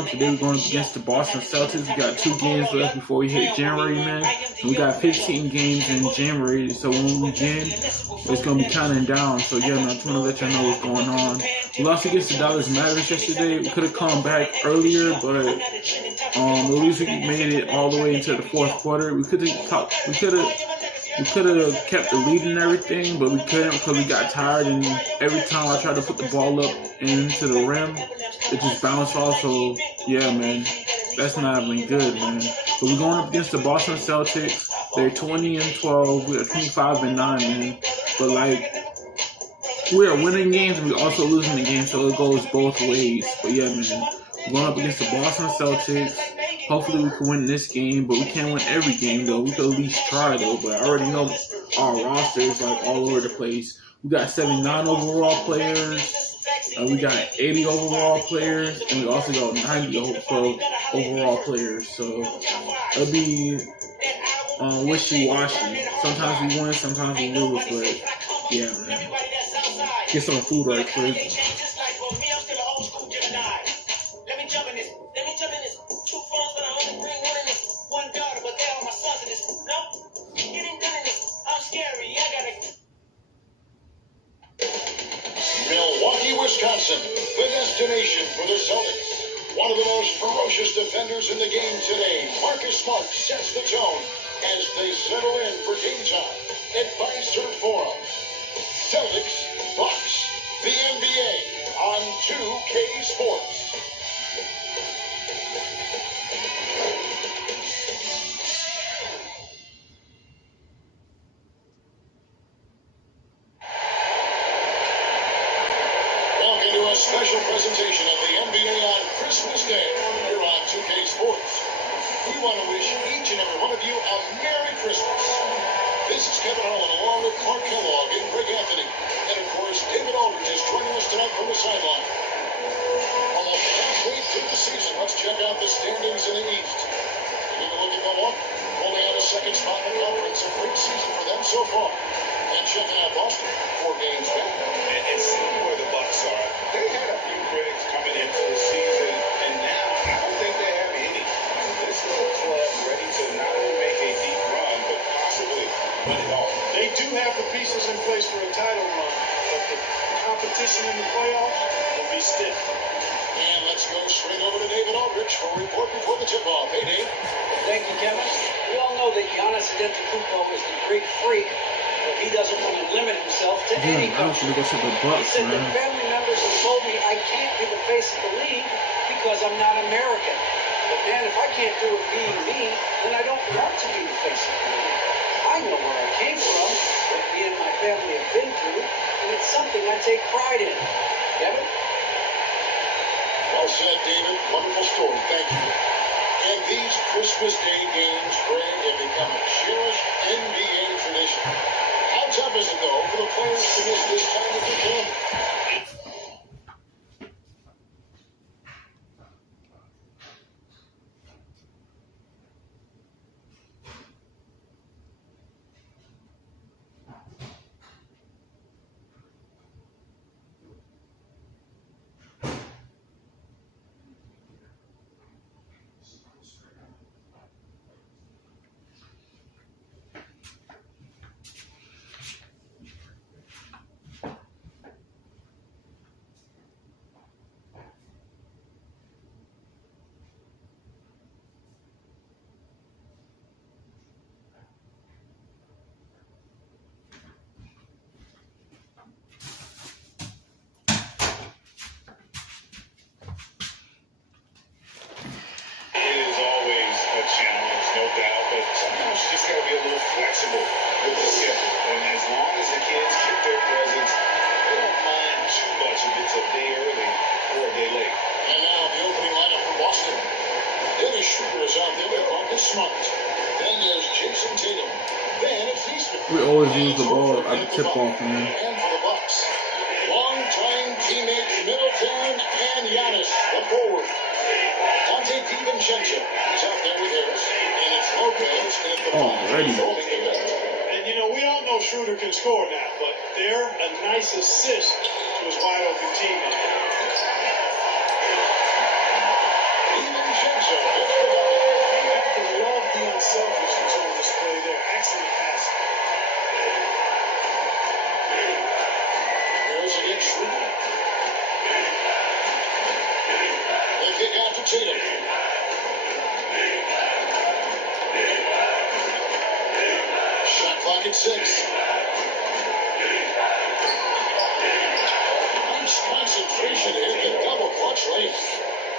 video. Today we're going up against the Boston Celtics. We got 2 games left before we hit January, man. And we got 15 games in January, so when we begin, it's going to be counting down. So yeah, man, I just want to let y'all know what's going on. We lost against the Dallas Mavericks yesterday. We could have come back earlier, but at least we made it all the way into the 4th quarter. We could have kept the lead and everything, but we couldn't because we got tired, and every time I tried to put the ball up into the rim, it just bounced off. So yeah, man, that's not been good, man. But we're going up against the Boston Celtics. They're 20-12. We're 25-9, man. But like, we are winning games and we're also losing the games, so it goes both ways. But yeah, man, we're going up against the Boston Celtics. Hopefully we can win this game, but we can't win every game though. We could at least try though, but I already know our roster is like all over the place. We got 79 overall players, we got 80 overall players, and we also got 90 overall players. So it'll be wishy-washy. Sometimes we win, sometimes we lose, but yeah, man. Get some food right quick. Milwaukee, Wisconsin, the destination for the Celtics. One of the most ferocious defenders in the game today, Marcus Smart, sets the tone as they settle in for game time at Fiserv Forum. Celtics, Bucks, the NBA on 2K Sports. A special presentation of the NBA on Christmas Day here on 2K Sports. We want to wish each and every one of you a Merry Christmas. This is Kevin Harlan along with Clark Kellogg and Greg Anthony. And of course, David Aldridge is joining us tonight from the sideline. Almost halfway through the season, let's check out the standings in the East. Taking a look at Milwaukee, holding out a second spot in the conference. A great season for them so far. And checking out Boston, 4 games back. And seeing where the Bucks are, they had a few critics coming into the season, and now I don't think they have any. This is a club ready to not only make a deep run, but possibly win it all. They do have the pieces in place for a title run, but the competition in the playoffs will be stiff. And let's go straight over to David Aldridge for a report before the tip-off. Hey, Dave. Thank you, Kevin. We all know that Giannis Antetokounmpo is the Greek freak, but he doesn't want to limit himself to any country. Go to the Bucks, he said man. that family members have told me I can't be the face of the league because I'm not American. But man, if I can't do it being me, then I don't want to be the face of the league. I know where I came from, what me and my family have been through, and it's something I take pride in. Kevin? Well said, David. Wonderful story. Thank you. And these Christmas Day games, Greg, have become a cherished NBA tradition. How tough is it, though, for the players to miss this time of the game? flexible with the schedule. And as long as the kids keep their presence, they don't mind too much if it's a day early or a day late. And now the opening lineup for Boston. Dennis Schroeder is out there with Marcus Smart. Then there's Jason Tatum. Then it's Eastman. We always lose the ball at the tip-off, man. And for the Bucks, longtime teammates Middleton and Giannis, the forward. Dante DiVincenzo is out there with Harris. And it's Lopez at the Already. And you know, we all know Schroeder can score now, but there, a nice assist to his wide open teammate. so. Gets the bucket. You have to love the unselfishness on display there. Excellent pass. Here's against Schroeder. The kick out to Tatum. Shot clock at 6. Nice concentration to hit the double clutch late.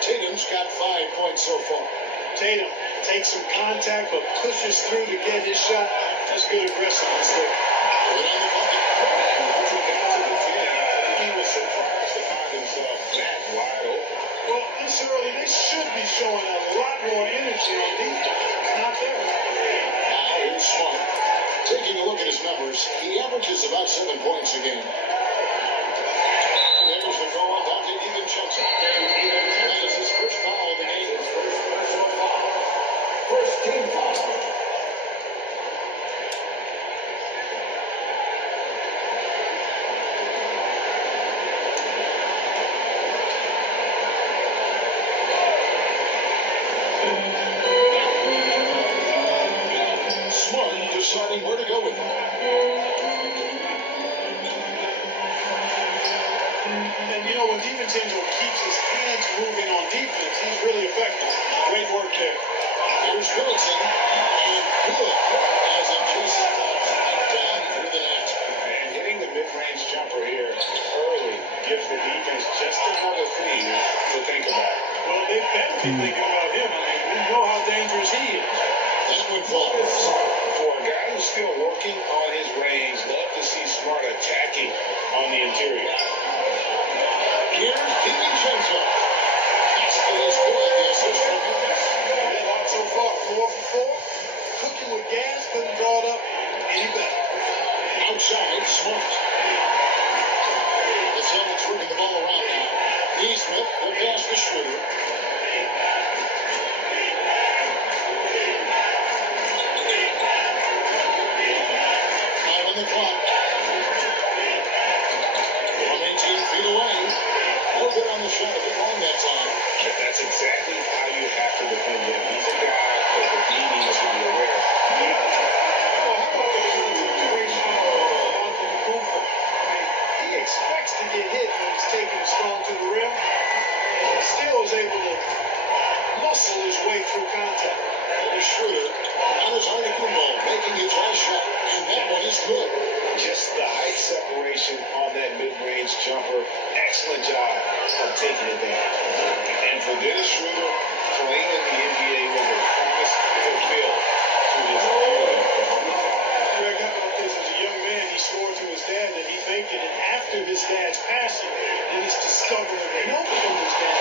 Tatum's got 5 points so far. Tatum takes some contact but pushes through to get his shot. That's good aggressiveness there. Put on the bucket. Once he got to the 10, he was surprised to find himself that wide open. Well, this early, they should be showing a lot more energy on defense. It's not there. Now here's Smart. Taking a look at his numbers, he averages about 7 points a game. There's the throw on Dante DiVincenzo. That is his first foul of the game. His first personal foul. First team foul. Smart deciding where to go with it. And you know, when DiVincenzo keeps his hands moving on defense, he's really effective. Great work there. Here's Middleton, and good as it just down through the net. And hitting the mid-range jumper here early gives the defense just another thing to think about. Well, they better be thinking about him. I mean, we know how dangerous he is. That one falls. For a guy who's still working on his range, love to see Smart attacking on the interior. Here's DiVincenzo. That's as good. The assist from Memphis. Red hot so far, 4 for 4. Cooking with gas, couldn't draw it up any better. Outside, Smart. The Celtics working the ball around now. Neesmith, the pass to Schroeder. Five on the clock. From 18 feet away. No good on the shot. A bit long that time. That's exactly how you have to defend him. He's a guy that the D needs to be aware of. Well, how about the concentration of Antetokounmpo? I mean, he expects to get hit when he's taking it strong to the rim, and still is able to muscle his way through contact. There's Schroeder. Now there's Antetokounmpo making his last shot. And that one is good. Just the height separation on that mid-range jumper. Excellent job of taking advantage. And for Dennis Schroeder, playing in the NBA was a promise fulfilled through his Greg, how about this? As a young man, he swore to his dad that he'd make it, and after his dad's passing, and he's discovering a note from his dad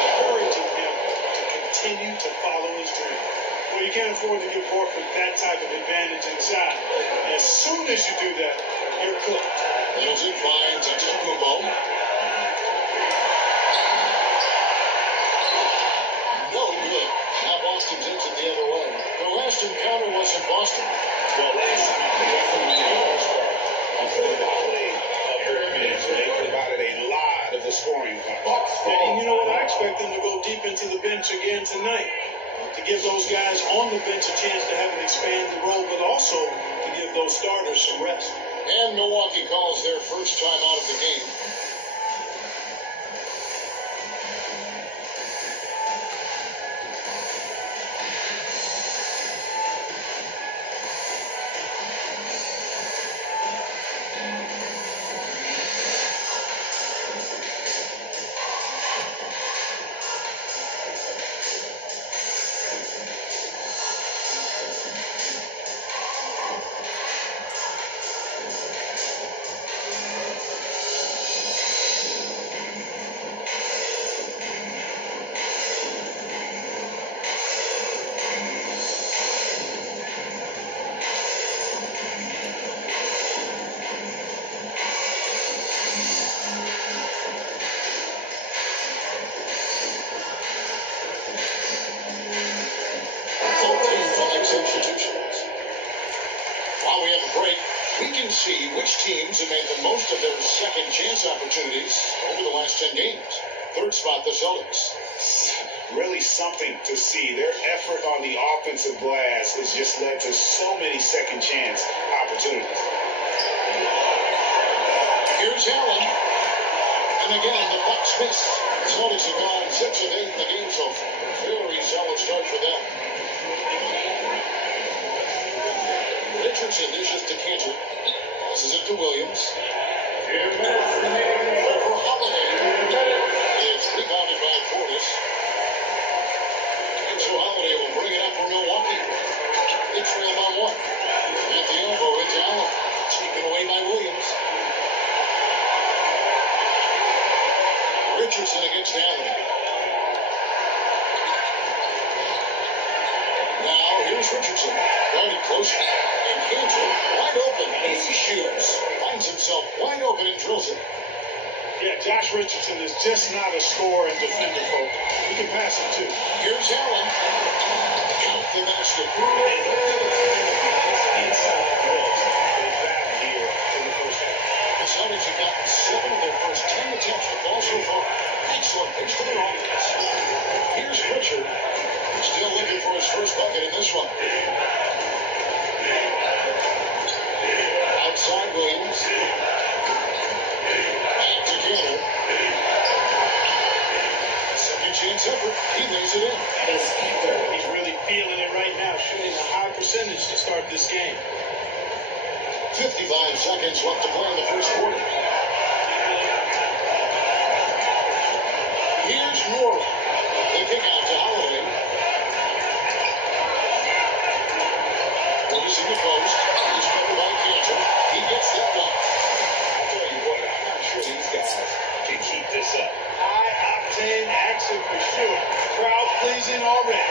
encouraging him to continue to follow his dream. Well, you can't afford to give Horford that type of advantage inside. As soon as you do that, you're cooked. Middleton finds Antetokounmpo. No good. Now Boston takes it the other way. The last encounter was in Boston. Well, last time they definitely made an all-star a full volley of their minutes, and they provided a lot of the scoring points. And you know what? I expect them to go deep into the bench again tonight to give those guys on the bench a chance to have an expanded role, but also to give those starters some rest. And Milwaukee calls their first time out of the game. Institutions. While we have a break, we can see which teams have made the most of their second chance opportunities over the last 10 games. Third spot, the Celtics. really something to see. Their effort on the offensive glass has just led to so many second chance opportunities. Here's Allen. And again, the Bucks miss. Celtics have gone 6 of 8 in the game so far. Very solid start for them. Richardson dishes to Cantor. Passes it to Williams. For Holiday. It's rebounded by Portis. And so Holiday will bring it up for Milwaukee. They trail by 1. At the elbow, it's Allen. Taken away by Williams. Richardson against Allen. Now here's Richardson. Guarded close. And Cantor wide open. He shoots. Finds himself wide open and drills it. Yeah, Josh Richardson is just not a scorer and defender, folks. He can pass it too. Here's Allen. Count the basket. Inside balls they batted here in the first half. The Celtics have gotten 7 of their first 10 attempts at ball so far. Excellent pitch to their offense. Here's Pritchard. Still looking for his first bucket in this one. Outside Williams. Back to Cantor. Second chance effort. He lays it in. He's really feeling it right now, shooting a high percentage to start this game. 55 seconds left to play in the first quarter. Here's Moore. They kick out to Holiday. Williams in the post. He's covered by Cantor. He gets that one. I'll tell you what, I'm not sure these guys can keep this up. High octane action for sure. Crowd pleasing already.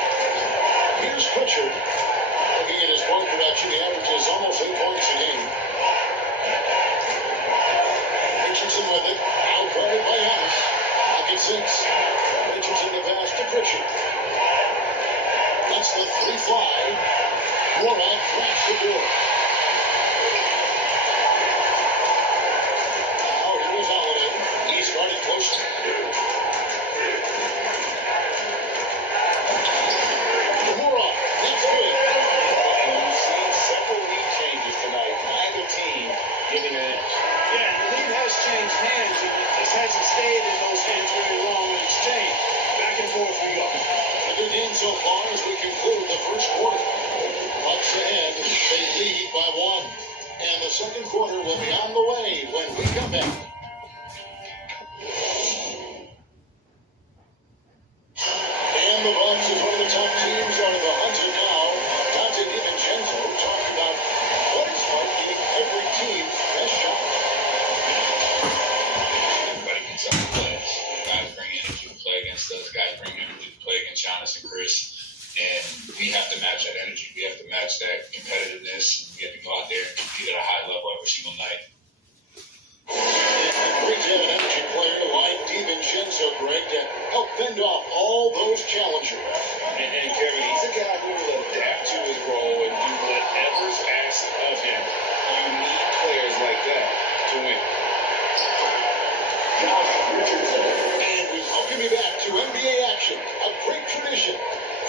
Here's Pritchard. Looking at his point production, he averages almost 8 points a game. Richardson with it. Outguarded by Giannis. Back at 6. Richardson the pass to Pritchard. That's the 3 fly. Morad cracks the board. Now here is Holiday. He's guarded closely. Morad. That's good. And we've seen several lead changes tonight. Neither team giving an edge. Yeah, and the lead has changed hands, and it just hasn't stayed in those hands very long in exchange. Back and forth we go. A good game so far as we conclude the first quarter. Bucks ahead, they lead by 1. And the second quarter will be on the way when we come back. And the Bucks, as one of the top teams, are the hunted now. Dante DiVincenzo talking about what it's like being every team's best shot. Everybody can tell the plays. Guys bring energy to play against us. Guys bring energy to play against Giannis and Chris. And we have to match that energy. We have to match that competitiveness. We have to go out there and compete at a high level every single night. Great to have an energy player like DiVincenzo, Greg, to help fend off all those challengers. And Kevin, he's a guy who will adapt to his role and do whatever's asked of him. You need players like that to win. And we welcome you back to NBA action, a great tradition.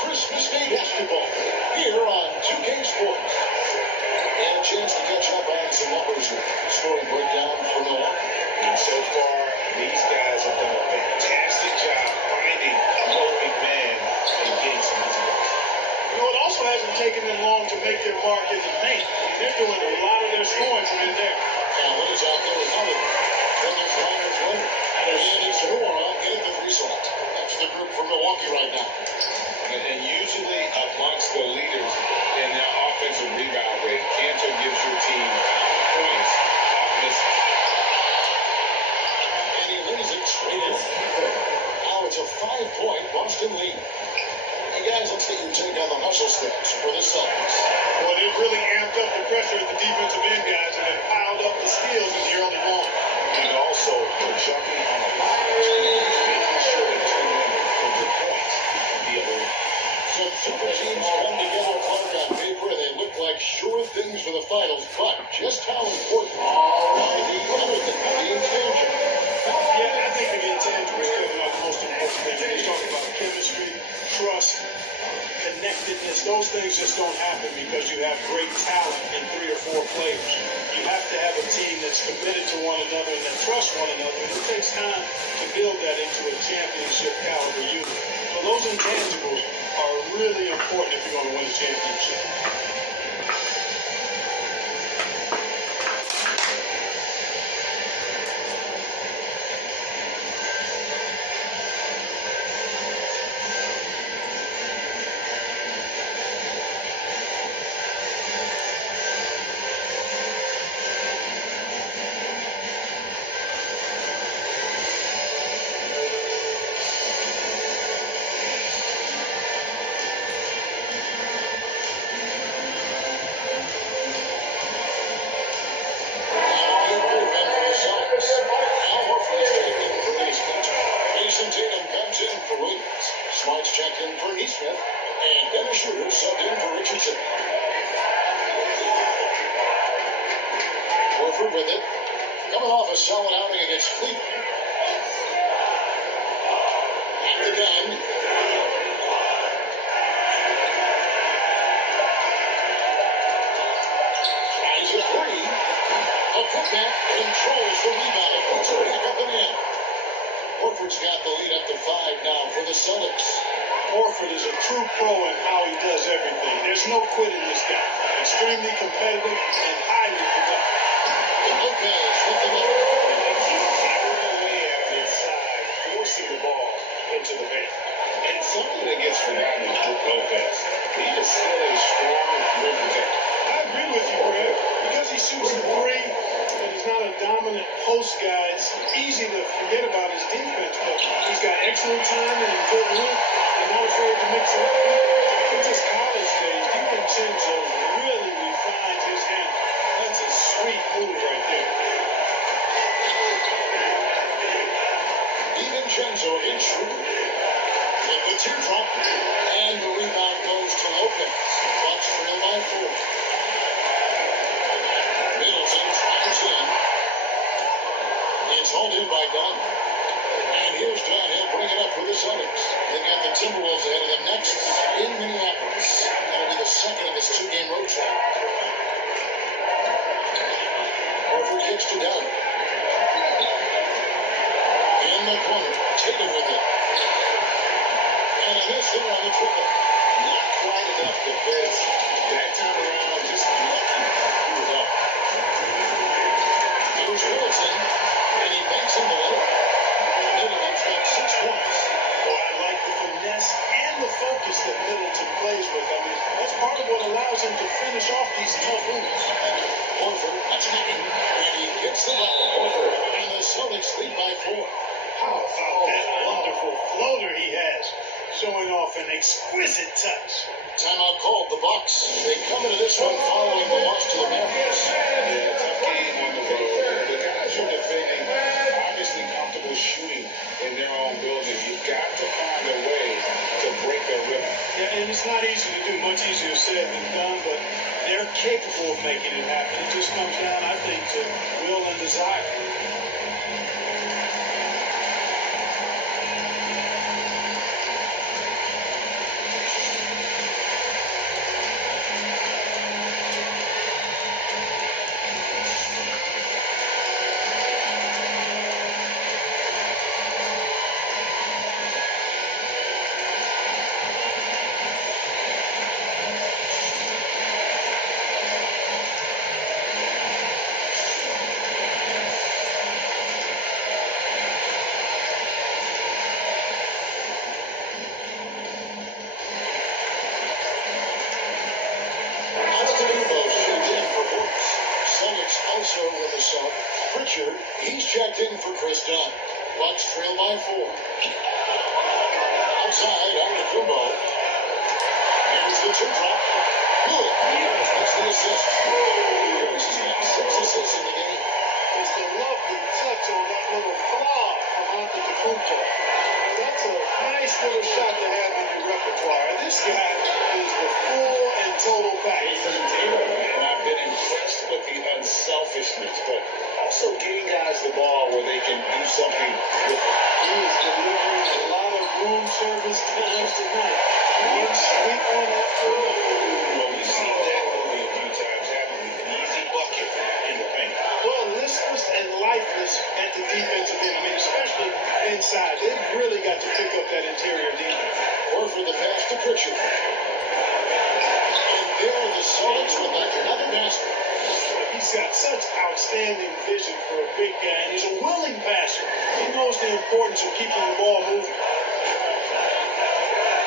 Christmas Day basketball here on 2K Sports. And a chance to catch up on some numbers with scoring breakdown for Milwaukee. And so far, these guys have done a fantastic job finding open men and getting some easy goals. You know, it also hasn't taken them long to make their mark in the paint. They're doing a lot of their scoring from in there. Now, what is out there with Holiday? Then there's Ryan Flynn. And it's Nora getting the free slot. That's the group from Milwaukee right now. And usually amongst the leaders in their offensive rebound rate, Cantor gives your team 5 points off missing. And he leads it straight in. Now it's a 5-point Boston lead. Hey guys, let's get your take on the hustle stats for the Celtics. Well, they've really amped up the pressure at the defensive end, guys, and have piled up the steals in the early going. And also, they're jumping on a lot of teams, making sure they turn in the points on the other end. So super teams come together hard on paper. They look like sure things for the finals, but just how important are the other things, the intangibles? Yeah, I think the intangibles, Kevin, are the most important thing. When you talk about chemistry, trust, connectedness, those things just don't happen because you have great talent in 3 or 4 players. You have to have a team that's committed to one another and that trusts one another. And it takes time to build that into a championship caliber unit. So those intangibles are really important if you're going to win a championship. Smarts checked in for Neesmith, and Dennis Schroeder subbed in for Richardson. Horford with it, coming off a solid outing against Cleveland. At the gun. Tries a three. A putback, controls the rebound, puts it back up and in. Horford's got the lead up to 5 now for the Celtics. Horford is a true pro in how he does everything. There's no quit in this guy. Extremely competitive and highly productive. Lopez with the ball. Hammering away at him inside, forcing the ball into the paint. And something that gets forgotten is Brook Lopez. He is still a strong rim protector. I agree with you, Greg. Because he shoots the three and he's not a dominant post guy, it's easy to forget about his defense. But he's got excellent time and good length and not afraid to mix it up. In just college days, DiVincenzo really refined his game. That's a sweet move right there. DiVincenzo against Schroeder. With the teardrop, and the rebound goes to Lopez. Bucks trail by 4. Middleton drives in. It's hauled in by Dunn. And here's Dunn. He'll bring it up for the Celtics. They've got the Timberwolves ahead of them next in Minneapolis. That'll be the second of this 2-game road trip. Horford kicks to Dunn. In the corner. Taken with it. And a miss there on the triple. Not quite enough defense. That time around, just lucky he was up. Here's Middleton, and he banks in the middle. Middleton's got 6 points. Boy, I like the finesse and the focus that Middleton plays with. I mean, that's part of what allows him to finish off these tough moves. Horford attacking, and he gets the ball. Horford, and the Celtics lead by 4. How about that wonderful floater he has, showing off an exquisite touch. Timeout called. The Bucks. They come into this one following the loss to the Mavericks. Yeah, tough game on the road. The guys are defending, obviously comfortable shooting in their own building. You've got to find a way to break their rhythm. Yeah, and it's not easy to do, much easier said than done, but they're capable of making it happen. It just comes down, I think, to will and desire. Also with a sub, Pritchard, he's checked in for Chris Dunn. Bucks trail by 4. Outside, out of Kumbo. Here's the teardrop. Good. That's the assist. Harris has got 6 assists in the game. It's a lovely touch on that little flaw from Antetokounmpo. That's a nice little shot to have in your repertoire. This guy is the full and total package. And I've been impressed with the unselfishness, but also getting guys the ball where they can do something with it. He is delivering a lot of room service times tonight. One sweet one after another. Well, we've seen that movie a few times, haven't we? An easy bucket in the paint. Well, listless and lifeless at the defensive end. I mean, especially inside. They've really got to pick up that interior defense. Horford the pass to Pritchard. And there the Celtics with another basket. He's got such outstanding vision for a big guy, and he's a willing passer. He knows the importance of keeping the ball moving.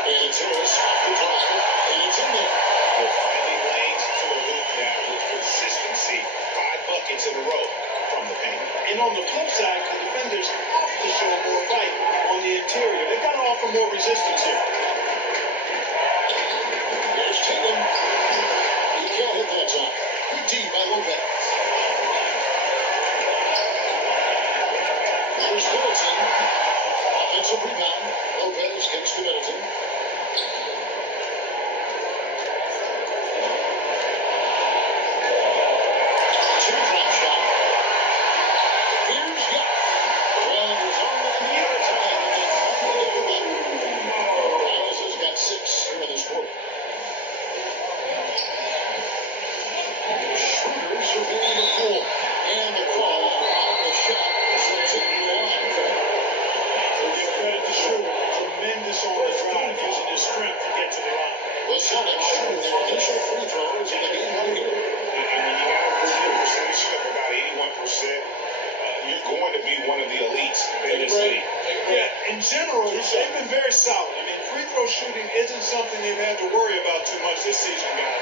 And it's Harris off the drive, and it's in there. They're finding lanes to the hoop now with consistency. 5 buckets in a row from the paint. And on the flip side, the defenders have to show more fight on the interior. They've got to offer more resistance here. There's Tatum. He can't hit that time. Good D by Lopez. There's Middleton. Offensive rebound. Lopez kicks to Middleton. Two-drop shot. Here's Young. Well, it was only the other time that they finally get the run. Dallas has got 6 here in this quarter. Schroeder surveying the floor. And the call on the shot sends it to the line. So give credit to Schroeder. Tremendous on the drive, using his strength to get to the line. The Celtics shoot their initial free throws in the game right here. And when you got a percentage of about 81%, you're going to be one of the elites in this league. Yeah, in general, they've been very solid. I mean, free throw shooting isn't something they've had to worry about too much this season, guys.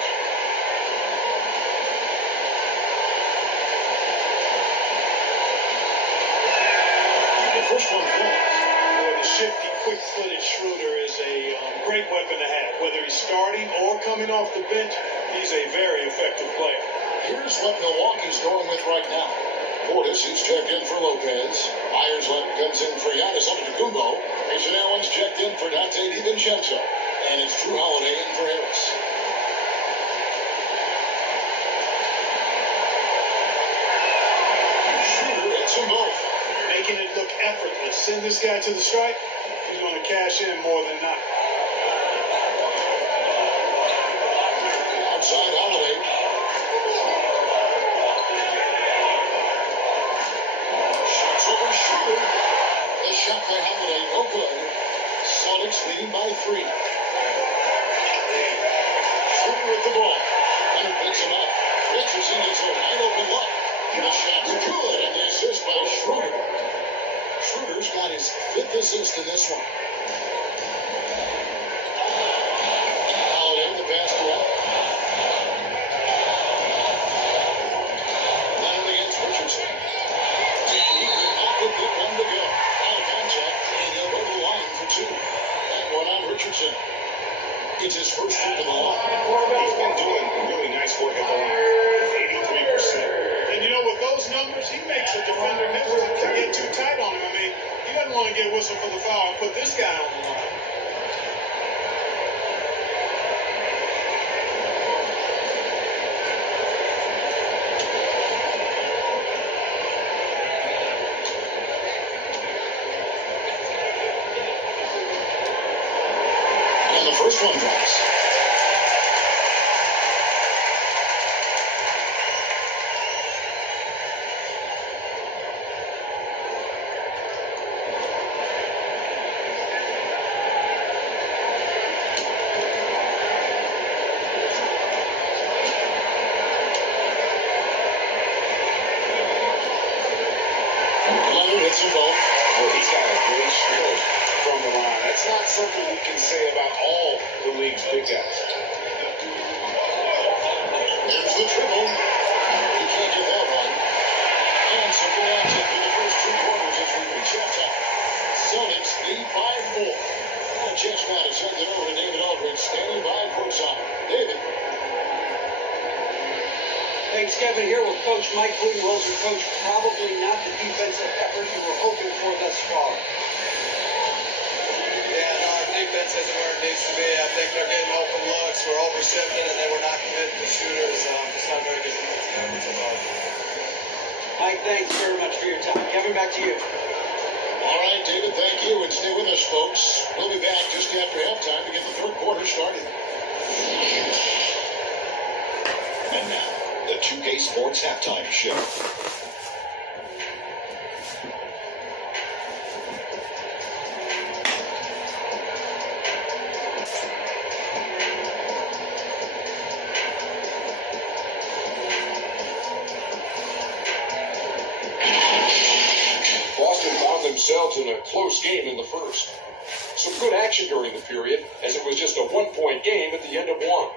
The first one falls. Boy, the shifty, quick-footed Schroeder is a great weapon to have. Whether he's starting or coming off the bench, he's a very effective player. Here's what Milwaukee's going with right now. Portis is checked in for Lopez. Ireland comes in for Giannis Antetokounmpo. Mason Allen's checked in for Dante DiVincenzo. And it's Drew Holiday in for Harris. Schroeder hits them both. Making it look effortless. Send this guy to the stripe, he's going to cash in more than not. Outside Holiday. Shots over Schroeder. The shot by Holiday, no good. Celtics leading by 3. Schroeder with the ball. Leonard picks him up. Richardson gets a wide open look. The shot's good, and the assist by Schroeder. Schroeder's got his 5th assist in this one. Holiday the pass to up. Leonard against Richardson. He could not get the one to go. Out of contact, and he'll go to the line for 2. That one on Richardson. It's his first trip to the line. He's been doing really nice work at the line. 83%. And you know, with those numbers, he makes a defender hesitant to get too tight on him. I mean, he doesn't want to get whistled for the foul and put this guy on the line. And the first one drops. Leonard hits them both. Well, he's got a great stroke from the line. That's not something we can say about all the league's big guys. There's the triple. He can't get that one. And simple action for the first 2 quarters as we reach halftime. Celtics lead by 4. And a chance now to send it over to David Aldridge, standing by courtside. David. Thanks, Kevin. Here with Coach Mike Budenholzer. Coach, probably not the defensive effort you were hoping for thus far. Yeah, no, our defense isn't where it needs to be. I think they're getting open looks. We're overshifting, and then we're not committing to shooters. It's not very good defensive effort so far. Mike, thanks very much for your time. Kevin, back to you. All right, David, thank you. And stay with us, folks. We'll be back just after halftime to get the third quarter started. And now, the 2K Sports Halftime Show. Boston found themselves in a close game in the first. Some good action during the period, as it was just a one-point game at the end of one.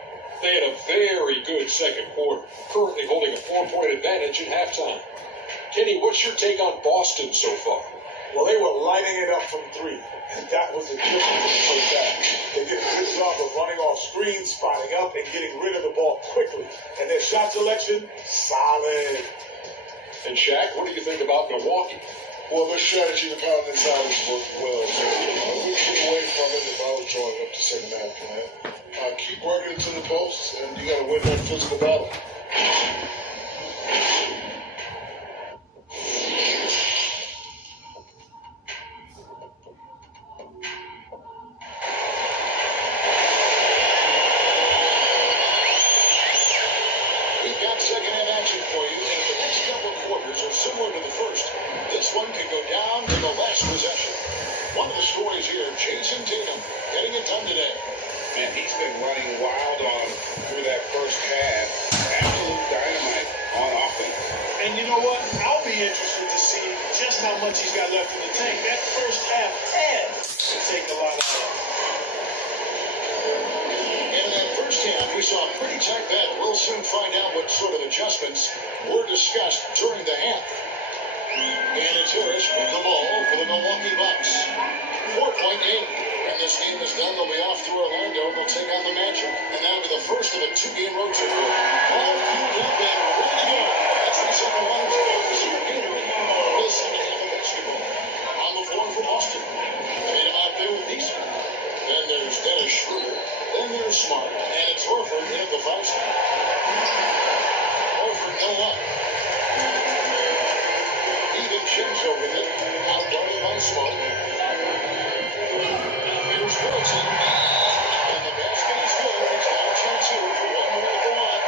They had a very good second quarter, currently holding a 4-point advantage at halftime. Kenny, what's your take on Boston so far? Well, they were lighting it up from three, and that was the difference in the first half. They did a good job of running off screens, spotting up, and getting rid of the ball quickly. And their shot selection, solid. And Shaq, what do you think about Milwaukee? Well, their strategy to pound inside has worked well. So I wouldn't get away from it if I was drawing up the second half plan. Keep working into the posts, and you got to win that physical battle. We've got second half action for you, and the next couple of quarters are similar to the first. This one could go down to the last possession. One of the stories here, Jason Tatum, getting it done today. Man, he's been running wild on through that first half. Absolute dynamite on offense. And you know what? I'll be interested to see just how much he's got left in the tank. That first half had to take a lot out of him. In that first half, we saw a pretty tight battle. We'll soon find out what sort of adjustments were discussed during the half. And it's Harris with the ball for the Milwaukee Bucks. 4-point game. And this game is done. They'll be off through Orlando. They'll take on the Magic. And that'll be the first of a two-game road trip. All fueled up and ready to go. That's the second one. The second half of basketball. On the floor for Boston. Tatum out there with Neeson. Then there's Dennis Schroeder. Then there's Smart. And it's Horford in at the 5 spot. Horford no up. DiVincenzo with it. Outguarded by Smart. Here's Wilson. And the basket is good. It's down 2-2 for 1 minute to go on.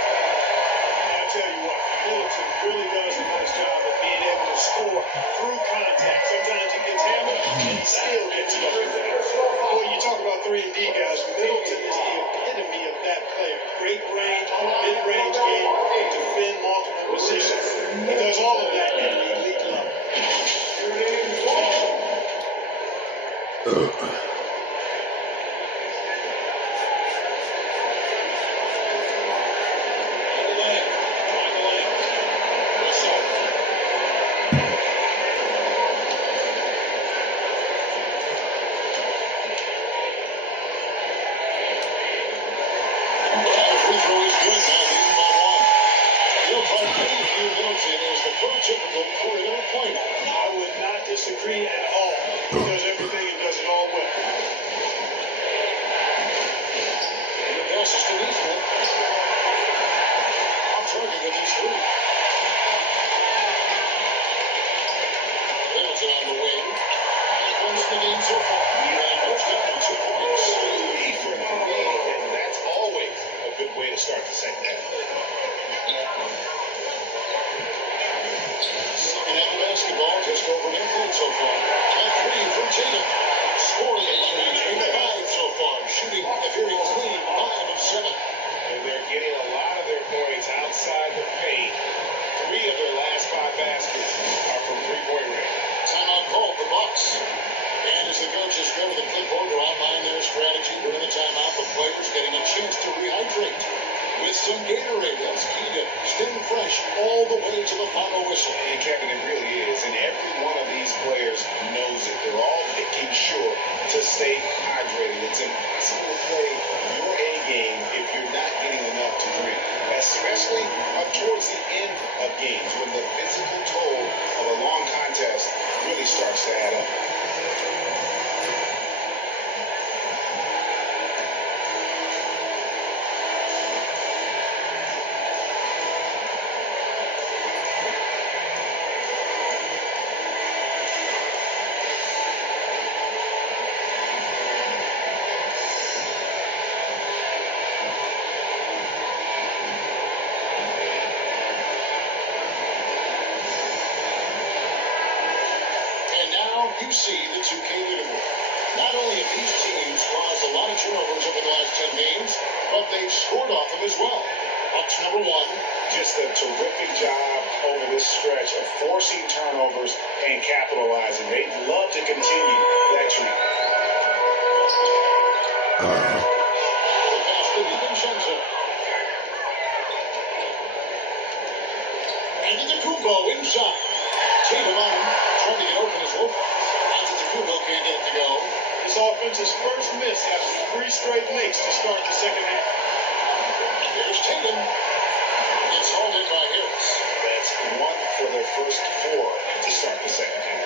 I'll tell you what, Middleton really does a nice job of being able to score through contact. Sometimes he gets hammered and he still gets covered. Boy, you talk about 3-and-D guys. Middleton is the epitome of that player. Great range, mid-range game, defend multiple positions. He does all of that at an elite level. Free throw is good. Now leading by 1. You'll find Matthew Middleton as the prototypical perimeter point. I would not disagree at all. He does everything and does it all well. And the pass is to Neesmith. Off target with these 3. Middleton on the wing. And points in the game so far. And goes down 2 points. And that's always a good way to start the second half. Second half of basketball, just over midfield so far. Got 3 from Tatum. Scoring at 5 so far. Shooting a very clean 5 of 7. And they're getting a lot of their points outside the paint. 3 of their last 5 baskets are from three-point range. Timeout called the Bucks. And as the coaches go to the clipboard to outline their strategy during the timeout, the players getting a chance to rehydrate with some Gatorade. That's key to staying fresh all the way to the final whistle. And Kevin, it really is. And every one of these players knows it. They're all making sure to stay hydrated. It's impossible to play your A game if you're not getting enough to drink, especially towards the end of games when the physical toll of a long contest really starts to add up. you see the 2K leaderboard. Not only have these teams caused a lot of turnovers over the last 10 games, but they've scored off them as well. Bucks number 1. Just a terrific job over this stretch of forcing turnovers and capitalizing. They'd love to continue that trend. The pass to DiVincenzo. Antetokounmpo inside. Tatum on him, trying to get open as well. Antetokounmpo can't get it to go. This offense's first miss after 3 straight makes to start the second half. Here's Tatum. Gets hauled in by Harris. That's 1 for their first 4 to start the second half.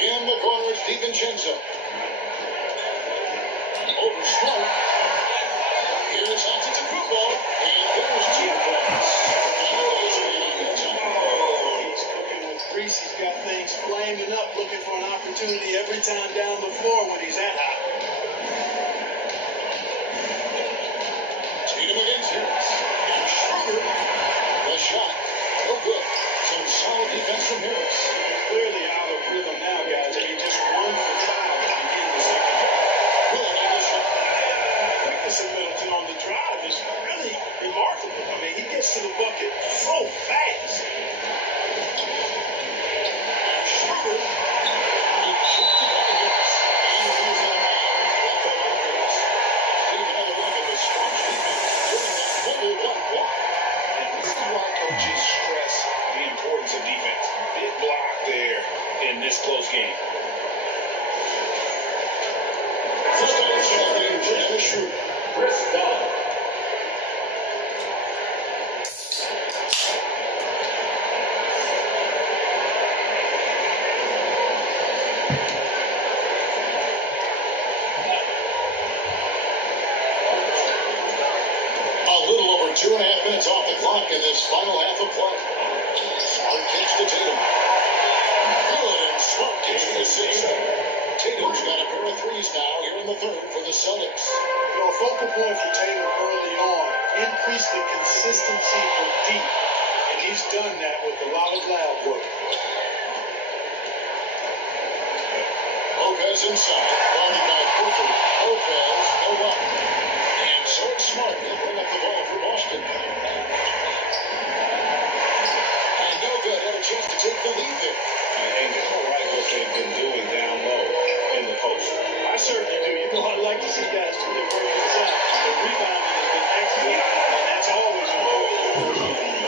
In the corner, it's DiVincenzo. Over Smart. Here's Antetokounmpo. And there's 2 points. He's cooking with grease. He's got things flaming up, looking for an opportunity every time down the floor when he's that hot. Tatum against Harris. And Schroeder. The shot. No good. Some solid defense from Harris. Clearly out of rhythm now, guys. I mean, just 1 for 5 to begin the second half. Good addition. Quickness of Middleton on the drive is really remarkable. I mean, he gets to the bucket so fast. Schroeder. Ejected by Harris. And he was in the line. Left by Harris. Taking another look at the strong defense. Giving that number 1 block. And this is why coaches stress the importance of defense. Big block there in this close game. First down shot there for Dennis Schroeder. Chris Dunn. A little over 2.5 minutes off the clock in this final half of play. Smart catch to Tatum. Good, and Smart gets the assist. Tatum's got a pair of threes now here in the third for the Celtics. You know, a focal point for Tatum early on, increase the consistency from deep. And he's done that with a lot of lab work. Lopez inside, guarded by Horford. Lopez, no luck. And so it's Smart. He'll bring up the ball for Boston. And no good. Had a chance to take the lead there. And they don't like what they've been doing down low in the post. I certainly do. You know, I like to see guys do their work inside. The rebounding has been excellent, and that's always a goal.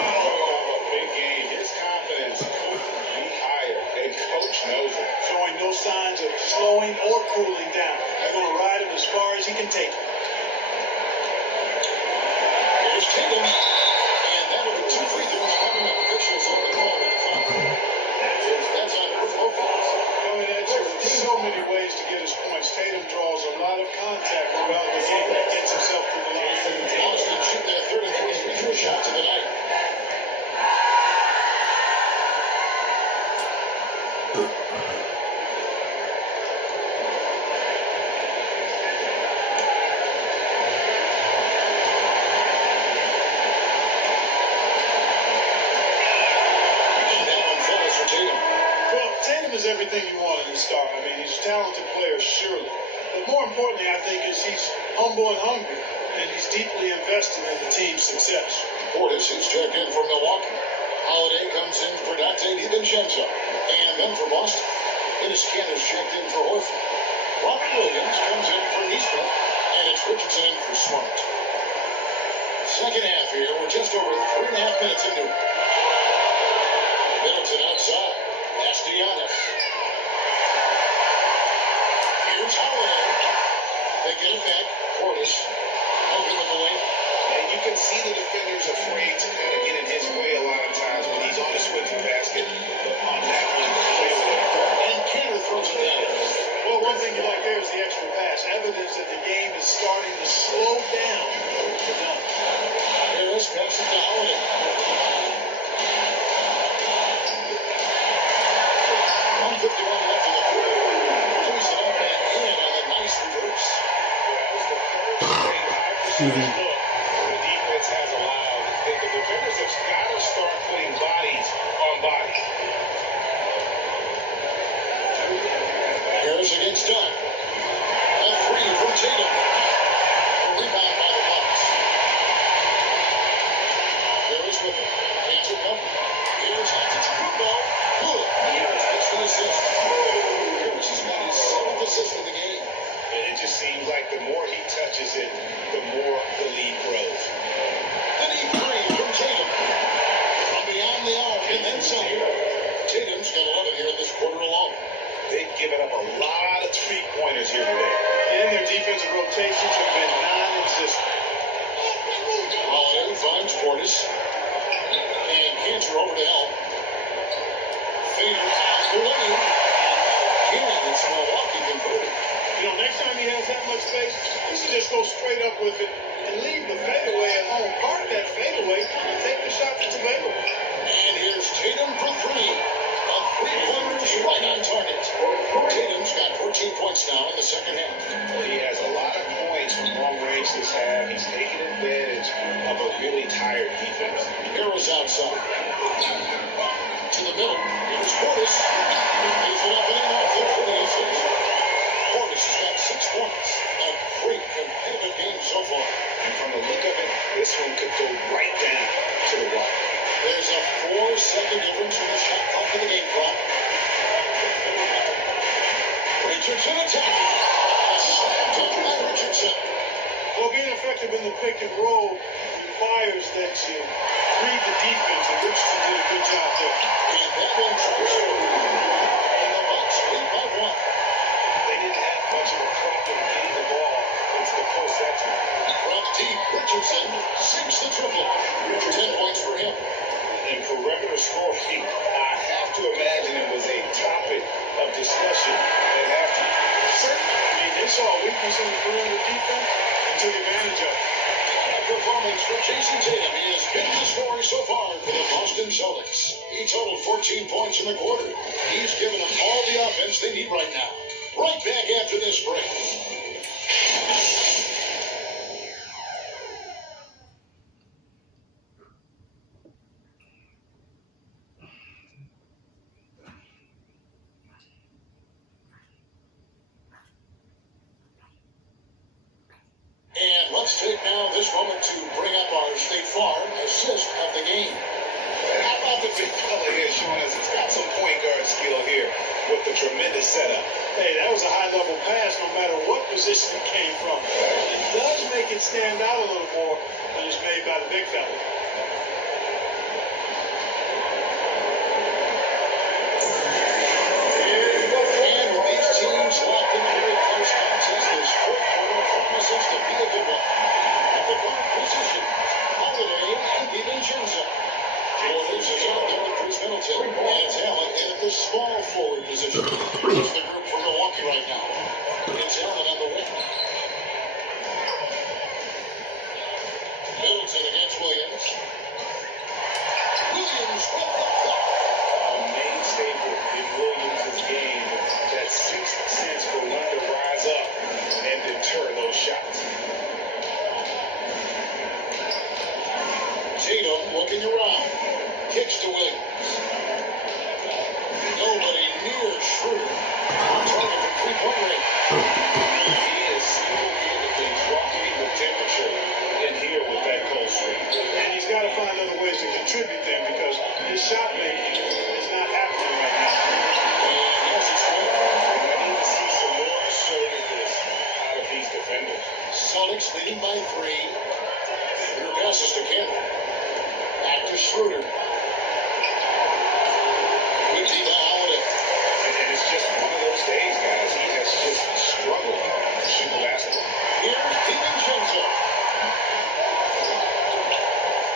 A big game. His confidence could be higher, and coach knows it. Showing no signs of slowing or cooling down. They're going to ride him as far as he can take him. Here's Tatum. And that'll be 2 free throws coming up. Officials on the call with the foul. That's on Lopez. I mean, there's so many ways to get his points. Tatum draws a lot of contact throughout the game that gets himself to the line. Boston shoot their 3rd and 4th free throw shots of the night. And that one falls for Tatum. Well, Tatum is everything you want in a star. I mean, he's a talented player, surely. But more importantly, I think, is he's humble and hungry, and he's deeply invested in the team's success. Portis is checked in for Milwaukee. Holiday comes in for Dante DiVincenzo. And then for Boston, Dennis Cantor's checked in for Horford. Robert Williams comes in for Neesmith. And it's Richardson in for Smart. Second half here. We're just over 3.5 minutes into it. Middleton outside. Pass to Giannis. Here's Holiday. They get it back. Portis. Open with the lane. And you can see the defenders afraid to kind of get in his way a lot of times when he's on his way to the basket. But on that one, And Cantor throws it down. Well, one thing you like there is the extra pass. Evidence that the game is starting to slow down for them. Harris passes to Holiday. 1:51 left in the quarter. Brings it up and in on a nice reverse. Excuse me. The defense has allowed. The defenders have got to start putting bodies on bodies. Tatum. A rebound by the Bucks. There is with it. Cancer cover. Here's Antetokounmpo. Good. That's the assist. Harris has got his 7th assist of the game. And it just seems like the more he touches it, the more the lead grows. The deep three from Tatum. From beyond the arc and then some. Tatum's got 11 here in this quarter alone. They've given up a lot of three-pointers here today. And their defensive rotations have been non-existent. Holiday finds Portis. And Cantor over to help. Fader on the lane. Again, it's Milwaukee converted. You know, next time he has that much space, he should just go straight up with it and leave the fadeaway at home. Park that fadeaway and take the shot that's available. And here's Tatum for three. A three-pointer's right on target. Tatum's got 14 points now in the second half. He has a lot of points from long range this half. He's taking advantage of a really tired defense. Harris outside. To the middle. Here's Portis. He's it up and in off there for the assist. Portis has got 6 points. A great competitive game so far. And from the look of it, this one could go right down to the wire. There's a 4-second difference from the shot clock to the game clock. Richardson attacking. Slammed in by Richardson. Well, being effective in the pick and roll requires that you read the defense, and Richardson did a good job there. And that one's restored. And the Bucks lead by 1. They didn't have much of a problem getting the ball into the post that time. From deep, Richardson sinks the triple. 10 points for him. In perimeter scoring, I have to imagine it was a topic of discussion at halftime. Certainly. I mean, they saw a weakness in the perimeter defense and took advantage of it. That performance for Jason Tatum has been the story so far for the Boston Celtics. He totaled 14 points in the quarter. He's given them all the offense they need right now. Right back after this break. And let's take now this moment to bring up our State Farm assist of the game. And how about the big fella here showing us he's got some point guard skill here with the tremendous setup. Hey, that was a high-level pass no matter what position it came from. It does make it stand out a little more when it's made by the big fella. And with these teams locked in a very close contest, this fourth quarter promises to be a good one. At the guard position, Holiday and DiVincenzo. Portis is out there with Chris Middleton and Allen in at the small forward position. Here's the group for Milwaukee right now. It's Allen on the wing. Middleton against Williams. Williams with the block. A main staple in Williams' game, that sixth sense for when to rise up and deter those shots. Tatum looking around. Kicks to Williams. Nobody near Schroeder. On target for three-point range. He is single-handedly dropping the temperature in here with that cold streak. And he's got to find other ways to contribute there because his shot making is not happening right now. And yes, it's good. I need to see some more assertiveness out of these defenders. Celtics leading by 3. Here passes to Cannon. Back to Schroeder. Quickly to Holiday. And it's just one of those days, guys. He has just struggled shooting basketball. Here's DiVincenzo.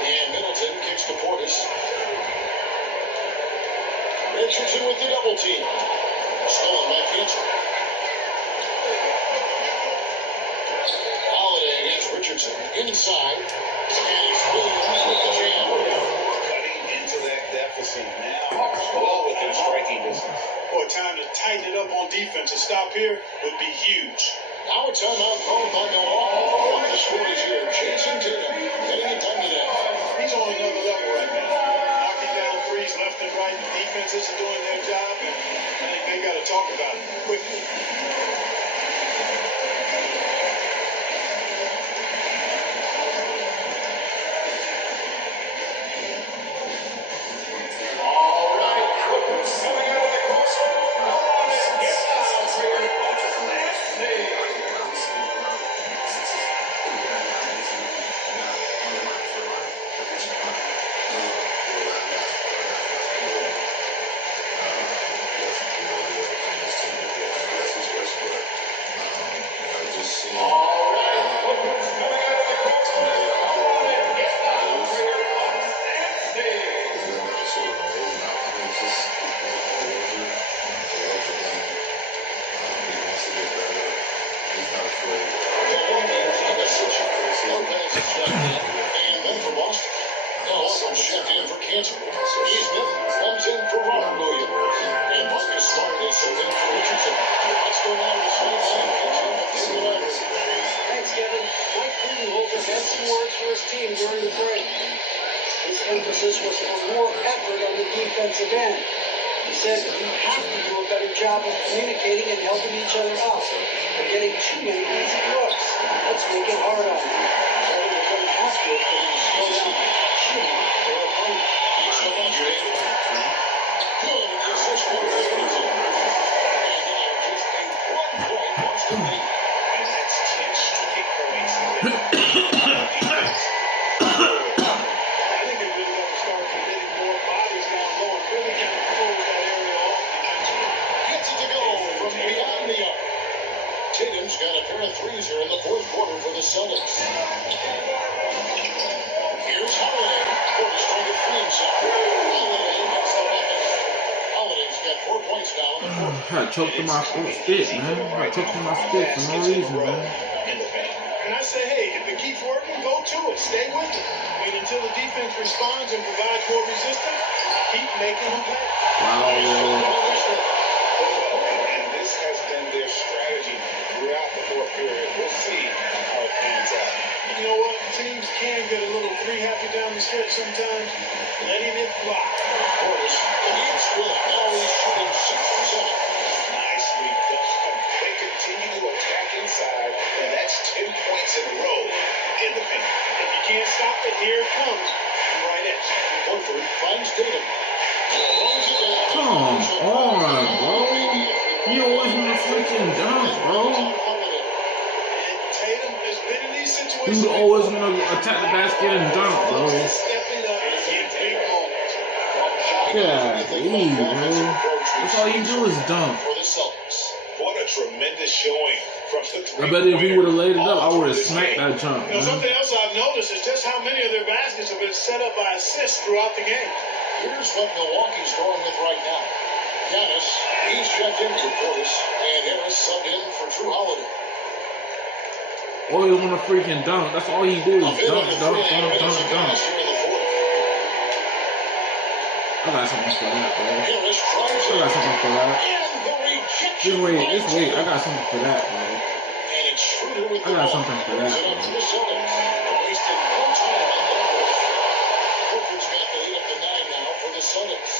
And Middleton kicks to Portis. Richardson with the double team. Stolen by Cantor. Holiday against Richardson. Inside. And it's Williams with the jam. Cutting into that deficit now. All within striking distance. Boy, time to tighten it up on defense. A stop here would be huge. Now it's timeout called by Milwaukee. What the score is here? Jason Tatum getting it done today. He's on another level right now. Knocking down threes left and right. The defense isn't doing their job, and I think they got to talk about it quickly. Celtics had some words for his team during the break. His emphasis was for more effort on the defensive end. He said you have to do a better job of communicating and helping each other out. They're getting too many easy looks. Let's make it hard on them. So we're going to ask you for them to slow down shooting their opponent. Good assist for Washington. And just a 1 point Boston lead. And that's 10 straight points. Defense. I think they really got to start committing more bodies down low and really kind of close that area off defensively. Gets it to go from beyond the arc. Tatum's got a pair of threes here in the fourth quarter for the Celtics. Here's Holiday. Portis trying to free himself. Holiday gets the bucket. Holiday's got 4 points now in the fourth. I choked in my stick, man. I choked in my stick for no reason, man. And I say, hey, if it keeps working, go to it. Stay with it. I mean, until the defense responds and provides more resistance, keep making them pay. Wow. And this has been their strategy throughout the fourth period. We'll see how it pans out. You know what? Teams can get a little free happy down the stretch sometimes. Letting it fly. Portis leads with it. Now he's shooting 6 for 7. Nicely done. They continue to attack inside, and that's 10 points in a row in the paint. If you can't stop it, here it comes. Right at you. Horford finds Tatum. Throws it down. Come on, bro. You always want to freaking dunk, bro. And Tatum has been in these situations. You always want to attack the basket and dunk, bro. Stepping up in big moments. Yeah, leave, bro. That's all you do is dunk. For the Celtics. What a tremendous showing from the I bet if he would have laid it up, I would have smacked that jump, You know, man. something else I've noticed is just how many of their baskets have been set up by assists throughout the game. Here's what Milwaukee's going with right now. Giannis, he's checked in for Portis, and Harris subbed in for Drew Holiday. Always want to freaking dunk. That's all he do A is bit dunk, under dunk, 3 dunk, minutes dunk, of dunk. gas here in the fourth. I got something for that, bro. Harris drives I in, got something for that. and the rejection. Just wait, by just wait. I Tatum. got something for that, bro. And it's Schroeder with I the got ball. something for that, Brings it up to man. the Celtics. Wasted no time on that. Horford's got the lead up to 9 now for the Celtics.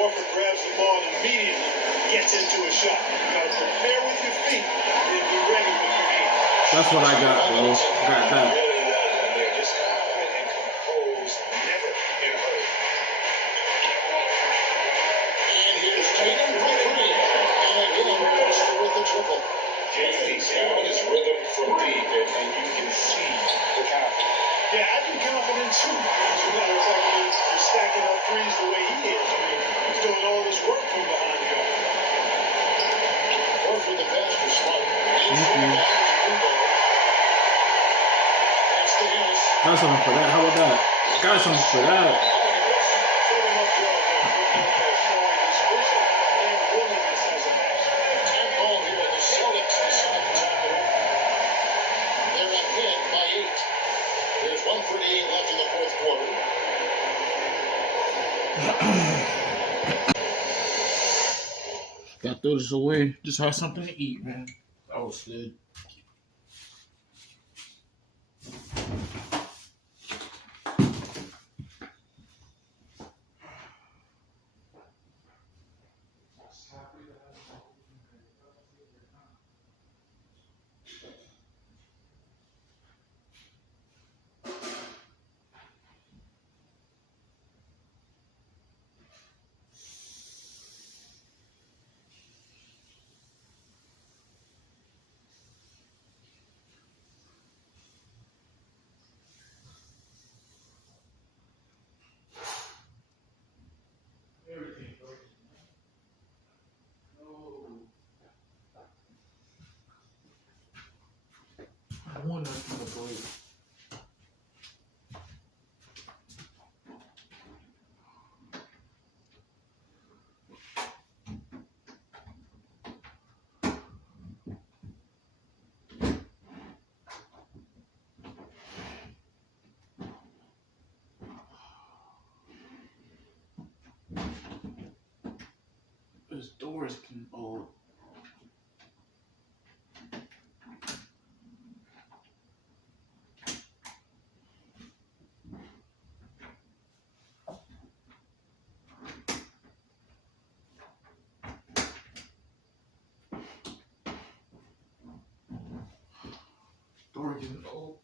Horford grabs the ball and immediately gets into a shot. You got to prepare with your feet and be ready with your hands. That's what I got, bro. I got that. They're just confident and composed, never in a hurry. And here's Tatum for 3. And again, Buster with the triple. He's found his rhythm from deep, and you can see the confidence. Yeah, I'd be confident too. As a matter of fact, when you're stacking up threes the way he is. I mean, he's doing all this work from behind you. Horford the pass for Smart. Mhm. That's the Harris. Got something for that. How about that? Got something for that. Setting up well, showing his vision and willingness as a passer. Time call here. The Celtics decide to tap it over. They're ahead by 8. There's 1:38 left in the fourth quarter. Gotta throw this away. Just have something to eat, man. That was good. I want nothing to break. This doors can open. Story getting old.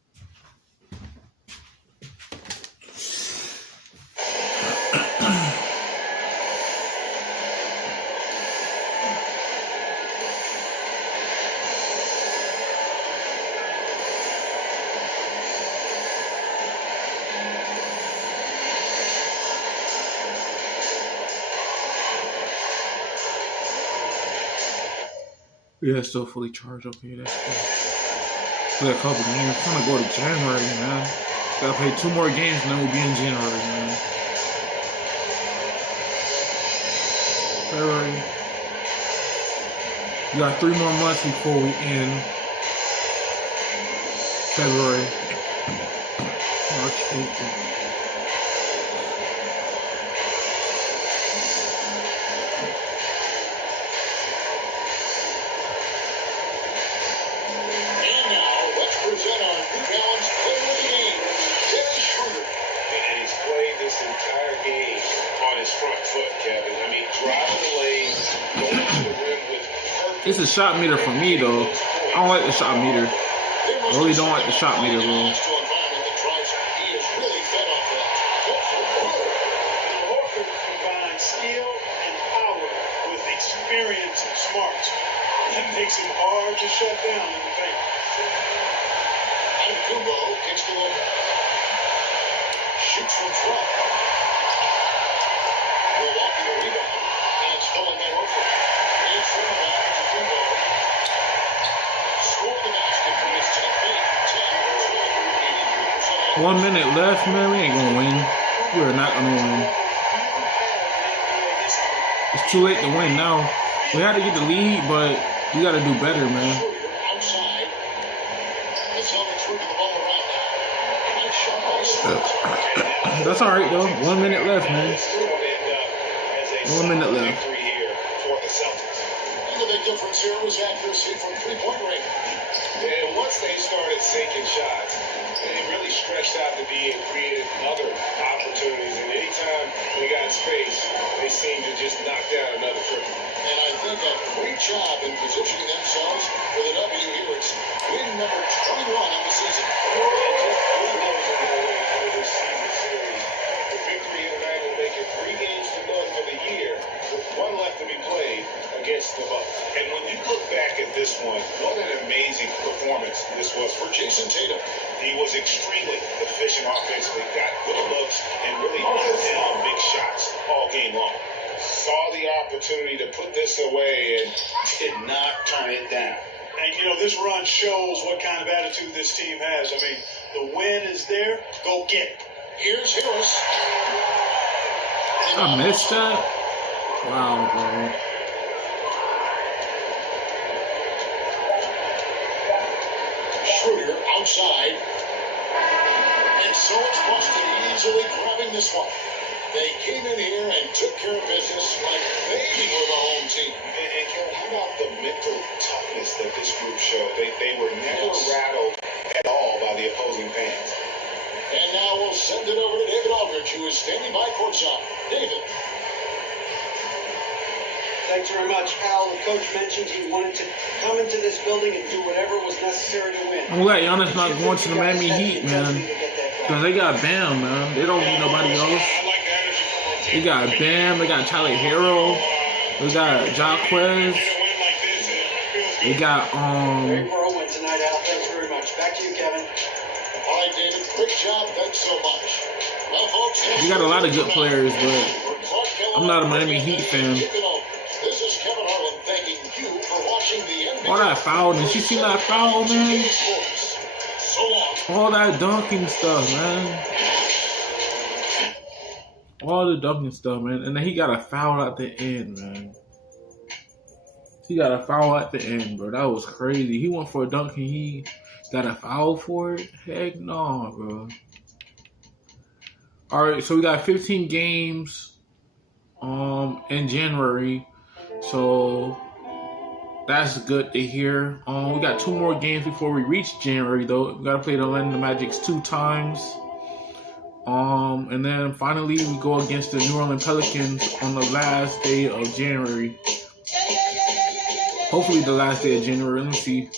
Yeah, it's still fully charged. Okay, that's good. For a couple games, it's gonna go to January, man. Gotta play 2 more games and then we'll be in January, man. February. We got 3 more months before we end February. March, April. Present our New Balance player of the game, Dennis Schroeder. And he's played this entire game on his front foot, Kevin. I mean, driving the lane, going to the rim with purpose. It's a shot meter for me, though. I don't like the shot meter. I really don't like the shot meter, bro. He is really fed off that. Horford combines skill and power with experience and smarts. That makes him hard to shut down in the paint. And Kubo kicks the over. Shoots from front. Milwaukee the rebound. And stolen by Horford. It's thrown back to Kubo. Score the basket from his 10th feet. 10 for 1 minute left, man. We ain't gonna win. We are not gonna win. It's too late to win now. We had to get the lead, but we gotta do better, man. outside. The Celtics moving the ball around now. Nice shot by Smith. That's all right, though. 1 minute left, man. 1 minute left. For the Celtics. And the big difference here was accuracy from three-point range. And once they started sinking shots, they really stretched out to be and created other opportunities. And anytime they got space, they seemed to just knock down another triple. And I think a great job in positioning themselves for the W here. It's win number 21 on the season. And just bulldoze on their way through this season series. The victory tonight will make it 3 games to none for the year, with 1 left to be played against the Bucks. And when you look back at this one, what an amazing performance this was for Jason Tatum. He was extremely efficient offensively, got good looks, and really knocked down big shots all game long. Saw the opportunity to put this away and did not turn it down. And, you know, this run shows what kind of attitude this team has. I mean, the win is there. Go get it. Here's Harris. I missed that? Wow, bro. Schroeder outside. And so it's Boston easily grabbing this one. They came in here and took care of business like they were the home team. And Kevin, how about the mental toughness that this group showed? They were never rattled at all by the opposing fans. And now we'll send it over to David Aldridge, who is standing by courtside. David. Thanks very much, Al. The coach mentioned he wanted to come into this building and do whatever was necessary to win. I'm glad Giannis not going to the Miami Heat, man. Because they got Bam, man. They don't need nobody else. They got Bam. They got Tyler Hero. They got Jaquez. They got, Great whirlwind tonight, Al. Thanks very much. Back to you, Kevin. All right, David. Great job. Thanks so much. Well, folks, we got a lot of good players, but I'm not a Miami Heat fan. This is Kevin Harlan thanking you for watching the NBA. All that foul, did you see that foul, man? So long. All that dunking stuff, man. All the dunking stuff, man. And then he got a foul at the end, man. He got a foul at the end, bro. That was crazy. He went for a dunk and he got a foul for it? Heck no, bro. All right, so we got 15 games in January. So that's good to hear. We got 2 more games before we reach January, though. We gotta play the Orlando Magic 2 times. And then finally we go against the New Orleans Pelicans on the last day of January. Hopefully the last day of January. Let me see.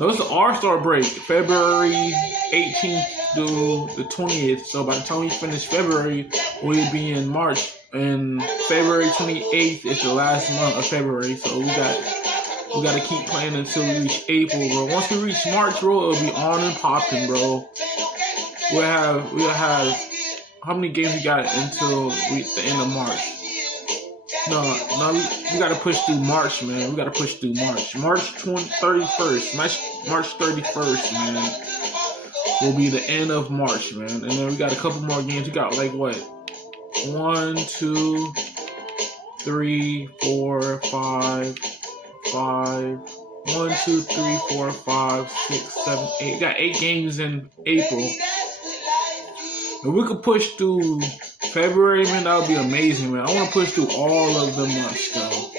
No, it's the All-Star break, February 18th through the 20th. So by the time we finish February, we'll be in March. And February 28th is the last month of February. So we got to keep playing until we reach April, bro. Once we reach March, bro, it'll be on and popping, bro. We'll have how many games we got until the end of March? No, we gotta push through March, man. We gotta push through March. March 31st, March 31st, man, will be the end of March, man. And then we got a couple more games. We got like what? 1, 2, 3, 4, 5. 1, 2, 3, 4, 5, 6, 7, 8. We got 8 games in April. If we could push through February, man, that would be amazing, man. I want to push through all of the months, though.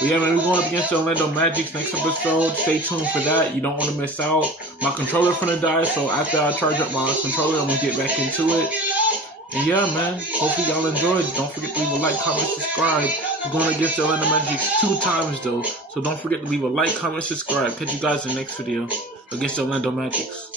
But yeah, man, we're going up against the Orlando Magic's next episode. Stay tuned for that. You don't want to miss out. My controller's finna die, so after I charge up my controller, I'm going to get back into it. And yeah, man, hopefully y'all enjoyed. Don't forget to leave a like, comment, subscribe. We're going against the Orlando Magic's 2 times, though. So don't forget to leave a like, comment, subscribe. Catch you guys in the next video against the Orlando Magic's.